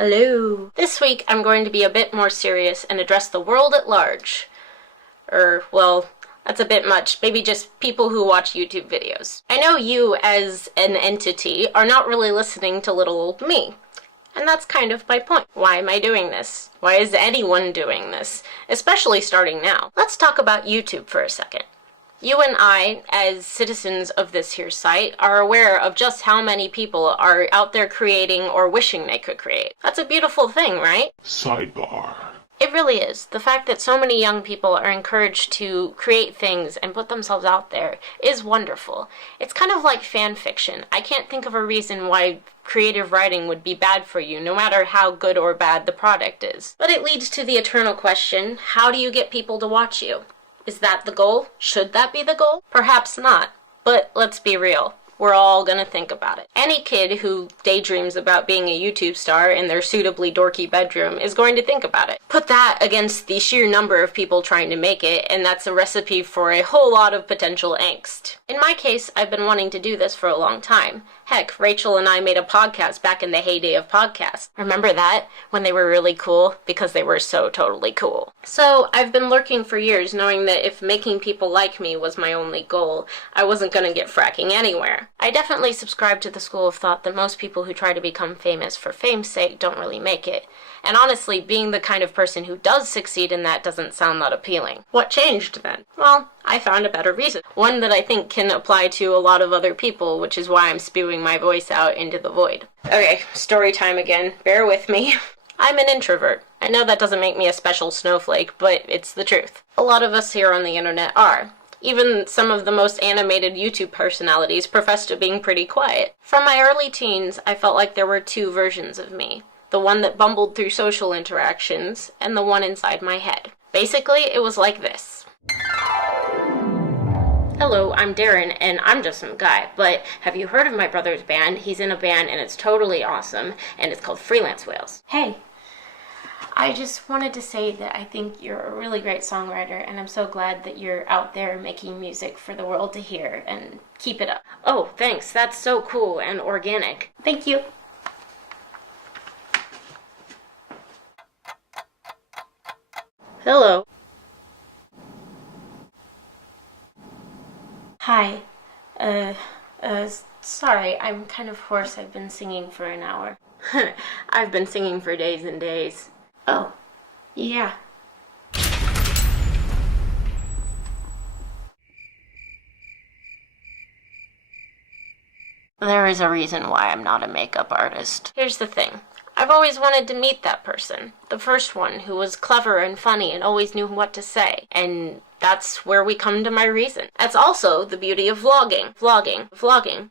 Hello. This week I'm going to be a bit more serious and address the world at large. Well, that's a bit much. Maybe just people who watch YouTube videos. I know you, as an entity, are not really listening to little old me. And that's kind of my point. Why am I doing this? Why is anyone doing this? Especially starting now. Let's talk about YouTube for a second. You and I, as citizens of this here site, are aware of just how many people are out there creating or wishing they could create. That's a beautiful thing, right? Sidebar. It really is. The fact that so many young people are encouraged to create things and put themselves out there is wonderful. It's kind of like fan fiction. I can't think of a reason why creative writing would be bad for you, no matter how good or bad the product is. But it leads to the eternal question, how do you get people to watch you? Is that the goal? Should that be the goal? Perhaps not. But let's be real. We're all gonna think about it. Any kid who daydreams about being a YouTube star in their suitably dorky bedroom is going to think about it. Put that against the sheer number of people trying to make it, and that's a recipe for a whole lot of potential angst. In my case, I've been wanting to do this for a long time. Heck, Rachel and I made a podcast back in the heyday of podcasts. Remember that? When they were really cool? Because they were so totally cool. So, I've been lurking for years knowing that if making people like me was my only goal, I wasn't gonna get fracking anywhere. I definitely subscribe to the school of thought that most people who try to become famous for fame's sake don't really make it. And honestly, being the kind of person who does succeed in that doesn't sound that appealing. What changed then? Well, I found a better reason. One that I think can apply to a lot of other people, which is why I'm spewing my voice out into the void. Okay, story time again. Bear with me. I'm an introvert. I know that doesn't make me a special snowflake, but it's the truth. A lot of us here on the internet are. Even some of the most animated YouTube personalities profess to being pretty quiet. From my early teens, I felt like there were two versions of me. The one that bumbled through social interactions, and the one inside my head. Basically, it was like this. Hello, I'm Darren, and I'm just some guy, but have you heard of my brother's band? He's in a band, and it's totally awesome, and it's called Freelance Whales. Hey, I just wanted to say that I think you're a really great songwriter, and I'm so glad that you're out there making music for the world to hear, and keep it up. Oh, thanks, that's so cool and organic. Thank you. Hello. Hi. Sorry, I'm kind of hoarse. I've been singing for an hour. I've been singing for days and days. Oh, yeah. There is a reason why I'm not a makeup artist. Here's the thing. I've always wanted to meet that person. The first one who was clever and funny and always knew what to say. And that's where we come to my reason. That's also the beauty of vlogging. Vlogging.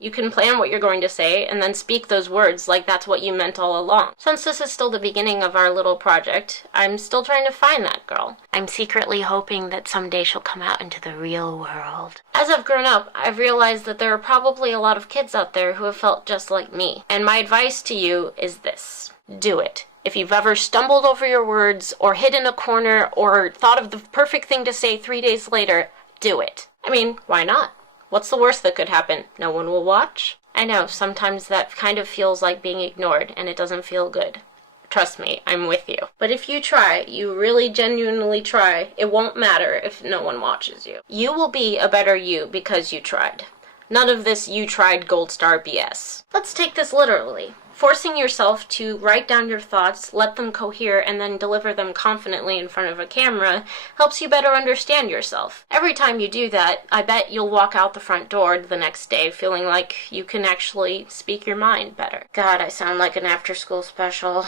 You can plan what you're going to say and then speak those words like that's what you meant all along. Since this is still the beginning of our little project, I'm still trying to find that girl. I'm secretly hoping that someday she'll come out into the real world. As I've grown up, I've realized that there are probably a lot of kids out there who have felt just like me. And my advice to you is this. Do it. If you've ever stumbled over your words or hid in a corner or thought of the perfect thing to say 3 days later, do it. I mean, why not? What's the worst that could happen? No one will watch? I know, sometimes that kind of feels like being ignored, and it doesn't feel good. Trust me, I'm with you. But if you try, you really genuinely try, it won't matter if no one watches you. You will be a better you because you tried. None of this you tried gold star BS. Let's take this literally. Forcing yourself to write down your thoughts, let them cohere, and then deliver them confidently in front of a camera helps you better understand yourself. Every time you do that, I bet you'll walk out the front door the next day feeling like you can actually speak your mind better. God, I sound like an after-school special.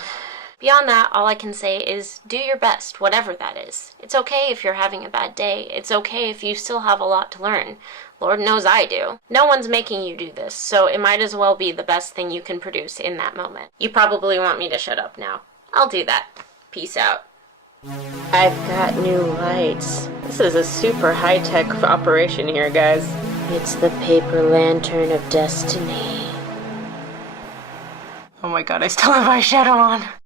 Beyond that, all I can say is do your best, whatever that is. It's okay if you're having a bad day. It's okay if you still have a lot to learn. Lord knows I do. No one's making you do this, so it might as well be the best thing you can produce in that moment. You probably want me to shut up now. I'll do that. Peace out. I've got new lights. This is a super high-tech operation here, guys. It's the paper lantern of destiny. Oh my god, I still have eyeshadow on.